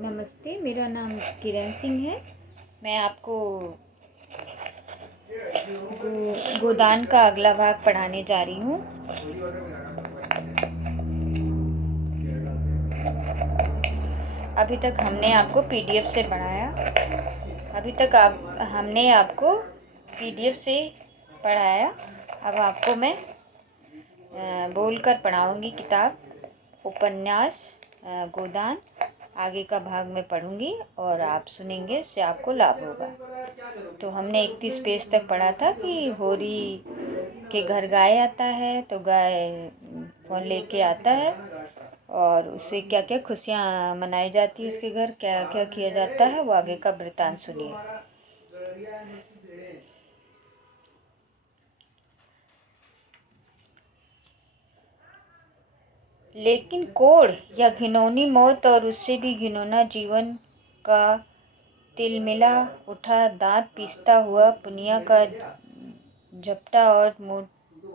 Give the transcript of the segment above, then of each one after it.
नमस्ते, मेरा नाम किरण सिंह है। मैं आपको गोदान का अगला भाग पढ़ाने जा रही हूँ। अभी तक हमने आपको पीडीएफ से पढ़ाया। हमने आपको पीडीएफ से पढ़ाया। अब आपको मैं बोलकर पढ़ाऊँगी किताब, उपन्यास गोदान। आगे का भाग में पढ़ूंगी और आप सुनेंगे, इससे आपको लाभ होगा। तो हमने 31 पेज तक पढ़ा था कि होरी के घर गाय आता है, तो गाय फोन लेके आता है और उससे क्या क्या खुशियाँ मनाई जाती है, उसके घर क्या क्या किया जाता है, वो आगे का वृतांत सुनिए। लेकिन कोढ़ या घिनौनी मौत और उससे भी घिनौना जीवन का तिलमिला उठा दांत पीसता हुआ पुनिया का झपटा और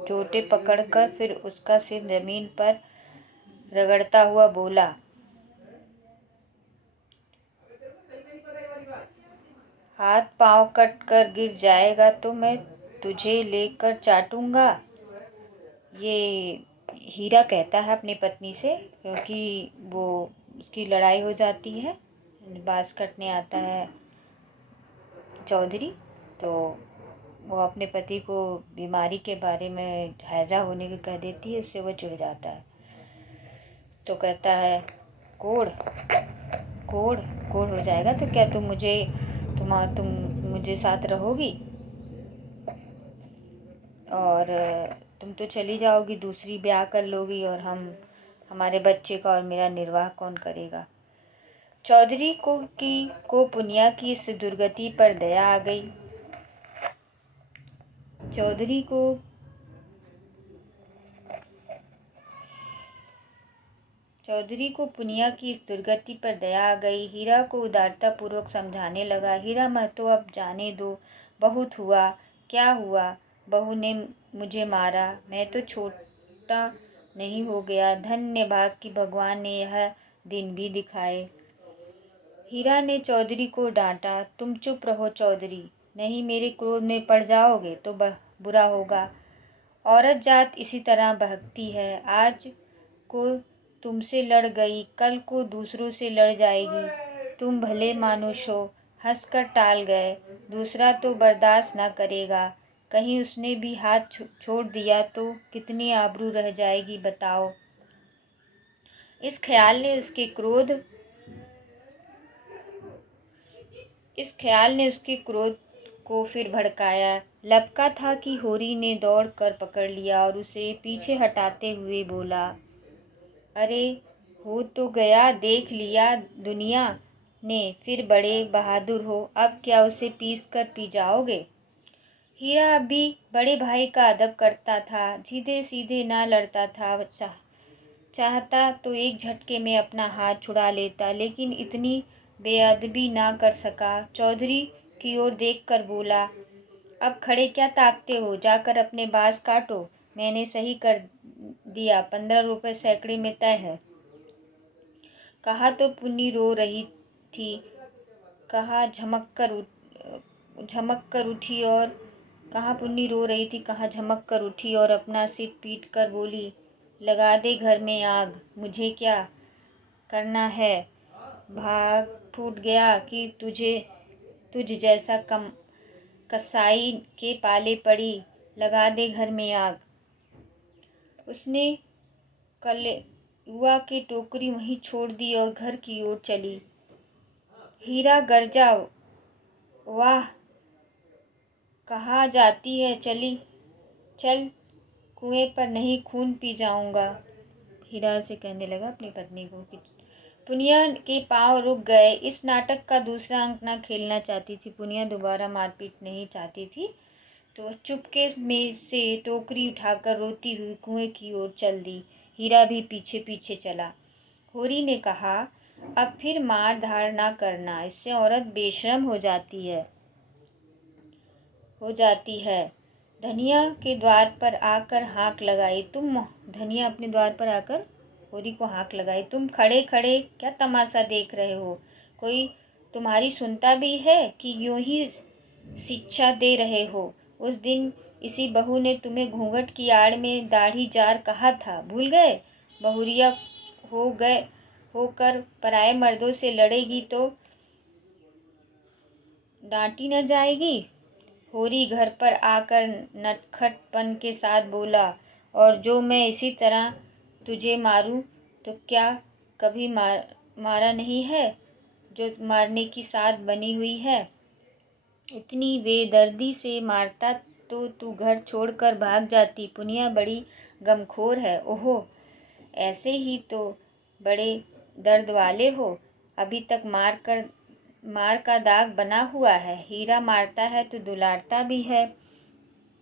चोटे पकड़कर फिर उसका सिर जमीन पर रगड़ता हुआ बोला, हाथ पांव कट कर गिर जाएगा तो मैं तुझे लेकर चाटूंगा। ये हीरा कहता है अपनी पत्नी से, क्योंकि वो उसकी लड़ाई हो जाती है। बांस कटने आता है चौधरी, तो वो अपने पति को बीमारी के बारे में हैजा होने की कह देती है, उससे वो चिढ़ जाता है। तो कहता है, कोढ़ कोढ़ कोढ़ हो जाएगा तो क्या तुम मुझे साथ रहोगी और तुम तो चली जाओगी, दूसरी ब्याह कर लोगी और हमारे बच्चे का और मेरा निर्वाह कौन करेगा। चौधरी को पुनिया की इस दुर्गति पर दया आ गई। चौधरी को पुनिया की इस दुर्गति पर दया आ गई। हीरा को उदारता पूर्वक समझाने लगा, हीरा महतो, अब जाने दो, बहुत हुआ। क्या हुआ? बहू ने मुझे मारा, मैं तो छोटा नहीं हो गया। धन्य भाग कि भगवान ने यह दिन भी दिखाए। हीरा ने चौधरी को डांटा, तुम चुप रहो चौधरी, नहीं मेरे क्रोध में पड़ जाओगे तो बुरा होगा। औरत जात इसी तरह बहकती है, आज को तुमसे लड़ गई, कल को दूसरों से लड़ जाएगी। तुम भले मानुष हो, हंसकर टाल गए, दूसरा तो बर्दाश्त न करेगा। कहीं उसने भी हाथ छोड़ दिया तो कितनी आबरू रह जाएगी बताओ। इस ख्याल ने उसके क्रोध को फिर भड़काया। लपका था कि होरी ने दौड़ कर पकड़ लिया और उसे पीछे हटाते हुए बोला, अरे हो तो गया, देख लिया दुनिया ने, फिर बड़े बहादुर हो, अब क्या उसे पीस कर पी जाओगे। हीरा अब भी बड़े भाई का अदब करता था, सीधे सीधे ना लड़ता था। चाहता तो एक झटके में अपना हाथ छुड़ा लेता, लेकिन इतनी बेअदबी ना कर सका। चौधरी की ओर देखकर बोला, अब खड़े क्या ताकते हो, जाकर अपने बाँस काटो, मैंने सही कर दिया, 15 रुपए सैकड़े में तय है। कहा तो पुन्नी रो रही थी, कहा झमक कर उठी और अपना सिर पीट कर बोली, लगा दे घर में आग, मुझे क्या करना है। भाग फूट गया कि तुझ जैसा कसाई के पाले पड़ी, लगा दे घर में आग। उसने कलेवा की टोकरी वहीं छोड़ दी और घर की ओर चली। हीरा गर्जा, वाह, कहाँ जाती है, चल कुएं पर, नहीं खून पी जाऊंगा। हीरा से कहने लगा अपनी पत्नी को कि पुनिया के पांव रुक गए। इस नाटक का दूसरा अंक ना खेलना चाहती थी। पुनिया दोबारा मारपीट नहीं चाहती थी, तो चुपके में से टोकरी उठाकर रोती हुई कुएं की ओर चल दी। हीरा भी पीछे पीछे चला। होरी ने कहा, अब फिर मार धाड़ ना करना, इससे औरत बेशर्म हो जाती है। धनिया के द्वार पर आकर हाँक लगाई। धनिया अपने द्वार पर आकर होरी को हाँक लगाई, तुम खड़े खड़े क्या तमाशा देख रहे हो, कोई तुम्हारी सुनता भी है कि यूं ही शिक्षा दे रहे हो? उस दिन इसी बहू ने तुम्हें घूंघट की आड़ में दाढ़ी जार कहा था, भूल गए? बहुरिया होकर पराए मर्दों से लड़ेगी तो डांटी न जाएगी? होरी घर पर आकर नटखटपन के साथ बोला, और जो मैं इसी तरह तुझे मारूं तो क्या कभी मारा नहीं है, जो मारने की साथ बनी हुई है? इतनी बेदर्दी से मारता तो तू घर छोड़कर भाग जाती। पुनिया बड़ी गमखोर है। ओहो, ऐसे ही तो बड़े दर्द वाले हो। अभी तक मार का दाग बना हुआ है। हीरा मारता है तो दुलारता भी है।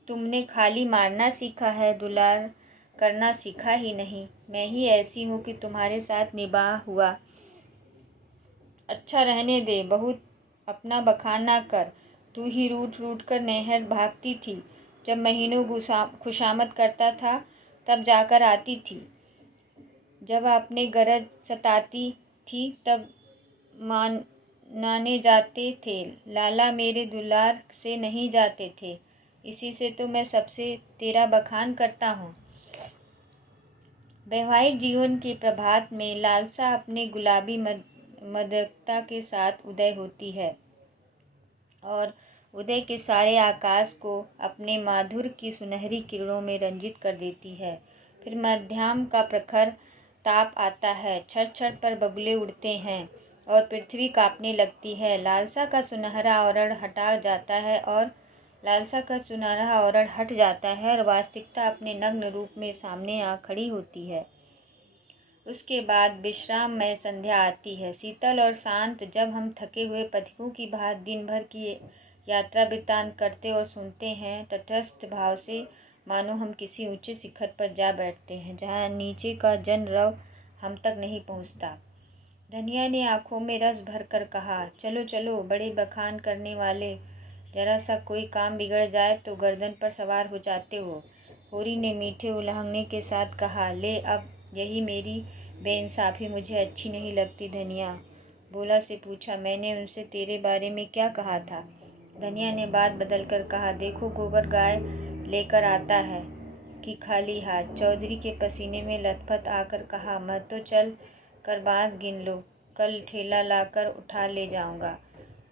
तुमने खाली मारना सीखा है, दुलार करना सीखा ही नहीं। मैं ही ऐसी हूँ कि तुम्हारे साथ निभाा हुआ। अच्छा रहने दे, बहुत अपना बखान ना कर। तू ही रूठ रूठ कर नहर भागती थी। जब महीनों खुशामद करता था तब जाकर आती थी। जब अपने गरज सताती थी तब मानाने जाते थे। लाला मेरे दुलार से नहीं जाते थे। इसी से तो मैं सबसे तेरा बखान करता हूँ। वैवाहिक जीवन के प्रभात में लालसा अपने गुलाबी मदकता के साथ उदय होती है और उदय के सारे आकाश को अपने माधुर्य की सुनहरी किरणों में रंजित कर देती है। फिर मध्याह्न का प्रखर ताप आता है। छत छत पर बगुले उड़ते हैं और पृथ्वी कांपने लगती है। लालसा का सुनहरा आवरण हट जाता है और वास्तविकता अपने नग्न रूप में सामने आ खड़ी होती है। उसके बाद विश्राममय संध्या आती है, शीतल और शांत। जब हम थके हुए पथिकों की भांति दिन भर की यात्रा वृत्तांत करते और सुनते हैं, तटस्थ भाव से, मानो हम किसी ऊंचे शिखर पर जा बैठते हैं जहाँ नीचे का जनरव हम तक नहीं पहुँचता। धनिया ने आंखों में रस भर कर कहा, चलो चलो बड़े बखान करने वाले, जरा सा कोई काम बिगड़ जाए तो गर्दन पर सवार हो जाते हो। होरी ने मीठे उल्लांघने के साथ कहा, ले अब यही मेरी बेइंसाफी मुझे अच्छी नहीं लगती। धनिया बोला से पूछा, मैंने उनसे तेरे बारे में क्या कहा था? धनिया ने बात बदलकर कहा, देखो गोबर गाय लेकर आता है कि खाली हाथ? चौधरी के पसीने में लथपथ आकर कहा, मत तो चल कर बांस गिन लो, कल ठेला लाकर उठा ले जाऊंगा।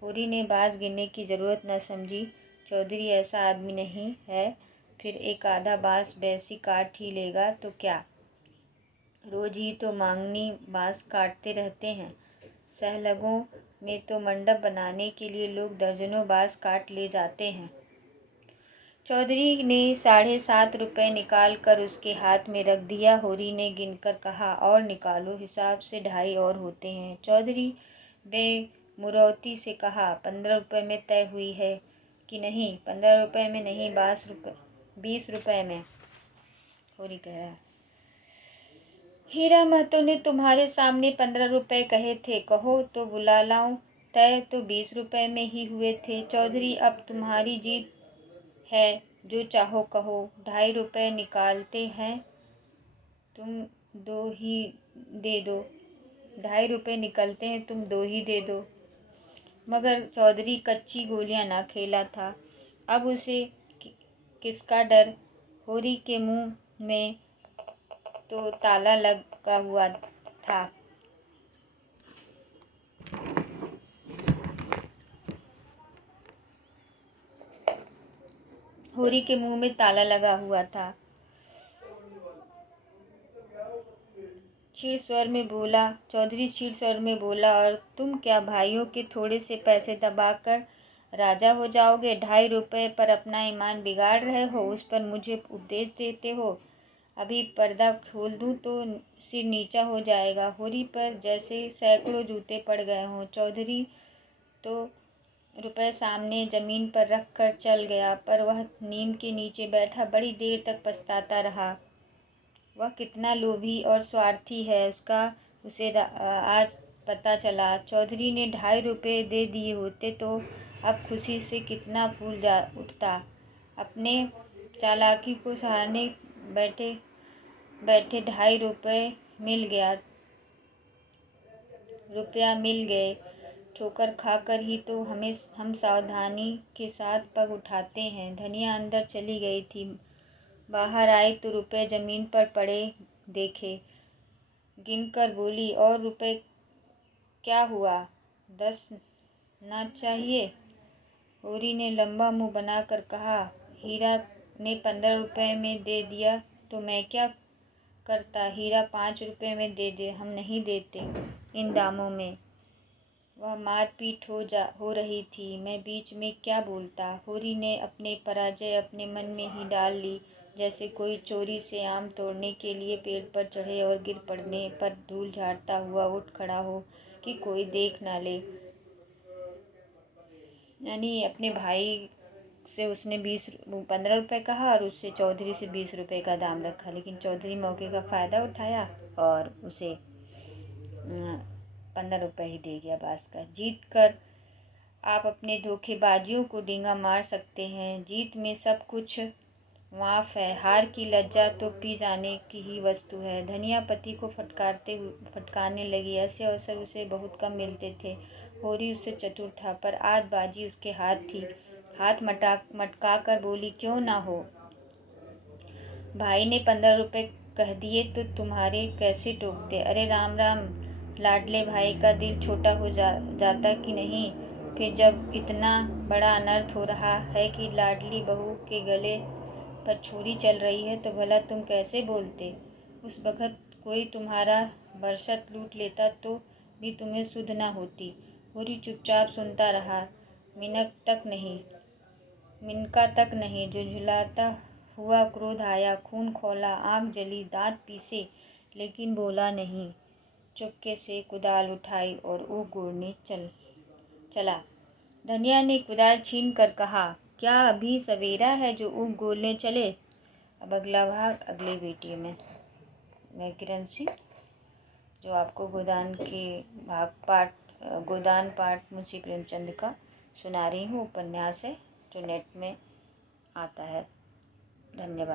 होरी ने बांस गिनने की जरूरत न समझी। चौधरी ऐसा आदमी नहीं है, फिर एक आधा बांस वैसी काट ही लेगा तो क्या? रोज ही तो मांगनी बांस काटते रहते हैं। सहलगों में तो मंडप बनाने के लिए लोग दर्जनों बांस काट ले जाते हैं। चौधरी ने 7.5 रुपए निकाल कर उसके हाथ में रख दिया। होरी ने गिनकर कहा, और निकालो, हिसाब से 2.5 और होते हैं। चौधरी बेमुरौती से कहा, 15 रुपए में तय हुई है कि नहीं? 15 रुपए में नहीं, 20 रुपए में। होरी कह रहा है, हीरा महतो ने तुम्हारे सामने 15 रुपए कहे थे, कहो तो बुला लाऊं। तय तो 20 रुपए में ही हुए थे। चौधरी अब तुम्हारी जीत है, जो चाहो कहो। 2.5 रुपए निकालते हैं, तुम 2 ही दे दो। 2.5 रुपए निकलते हैं, तुम 2 ही दे दो। मगर चौधरी कच्ची गोलियां ना खेला था। अब उसे किसका डर? होरी के मुंह में तो ताला लगा हुआ था। होरी के मुंह में ताला लगा हुआ था। चौधरी चीड़ स्वर में बोला, और तुम क्या भाइयों के थोड़े से पैसे दबाकर राजा हो जाओगे? 2.5 रुपए पर अपना ईमान बिगाड़ रहे हो, उस पर मुझे उपदेश देते हो? अभी पर्दा खोल दूं तो सिर नीचा हो जाएगा। होरी पर जैसे सैकड़ों जूते पड़ गए हों। चौधरी तो रुपए सामने जमीन पर रख कर चल गया, पर वह नीम के नीचे बैठा बड़ी देर तक पछताता रहा। वह कितना लोभी और स्वार्थी है, उसे आज पता चला। चौधरी ने 2.5 रुपए दे दिए होते तो अब खुशी से कितना फूल जा उठता। अपने चालाकी को सहारने बैठे बैठे 2.5 रुपया मिल गए। ठोकर खाकर ही तो हम सावधानी के साथ पग उठाते हैं। धनिया अंदर चली गई थी। बाहर आई तो रुपए ज़मीन पर पड़े देखे। गिनकर बोली, और रुपए क्या हुआ? 10 ना चाहिए? होरी ने लंबा मुंह बनाकर कहा। हीरा ने 15 रुपए में दे दिया तो मैं क्या करता? हीरा 5 रुपए में दे दे, हम नहीं देते इन दामों में। वह मारपीट हो रही थी, मैं बीच में क्या बोलता। होरी ने अपने पराजय अपने मन में ही डाल ली, जैसे कोई चोरी से आम तोड़ने के लिए पेड़ पर चढ़े और गिर पड़ने पर धूल झाड़ता हुआ उठ खड़ा हो कि कोई देख ना ले। यानी अपने भाई से उसने 15 रुपए कहा और उससे चौधरी से 20 रुपए का दाम रखा, लेकिन चौधरी मौके का फ़ायदा उठाया और उसे 15 रुपए ही दे गया बास का। जीत कर आप अपने धोखेबाजियों को डींगा मार सकते हैं। जीत में सब कुछ माफ़ है, हार की लज्जा तो पी जाने की ही वस्तु है। धनिया पति को फटकारने लगी। ऐसे अवसर उसे बहुत कम मिलते थे। होरी उससे चतुर था, पर आज बाजी उसके हाथ थी। हाथ मटका कर बोली, क्यों ना हो? भाई ने 15 रुपए कह दिए तो तुम्हारे कैसे टोकते? अरे राम राम, लाडले भाई का दिल छोटा हो जाता कि नहीं? फिर जब इतना बड़ा अनर्थ हो रहा है कि लाडली बहू के गले पर छुरी चल रही है तो भला तुम कैसे बोलते? उस वक़्त कोई तुम्हारा बरसत लूट लेता तो भी तुम्हें सुध न होती। होरी चुपचाप सुनता रहा। मिनका तक नहीं। झुंझुलाता हुआ क्रोध आया, खून खौला, आँख जली, दांत पीसे, लेकिन बोला नहीं। चुपके से कुदाल उठाई और ऊख गोड़ने चला। धनिया ने कुदाल छीन कर कहा, क्या अभी सवेरा है जो ऊख गोड़ने चले? अब अगला भाग अगले वीडियो में। मैं किरण सिंह, जो आपको गोदान पाठ मुंशी प्रेमचंद का सुना रही हूँ। उपन्यास है जो नेट में आता है। धन्यवाद।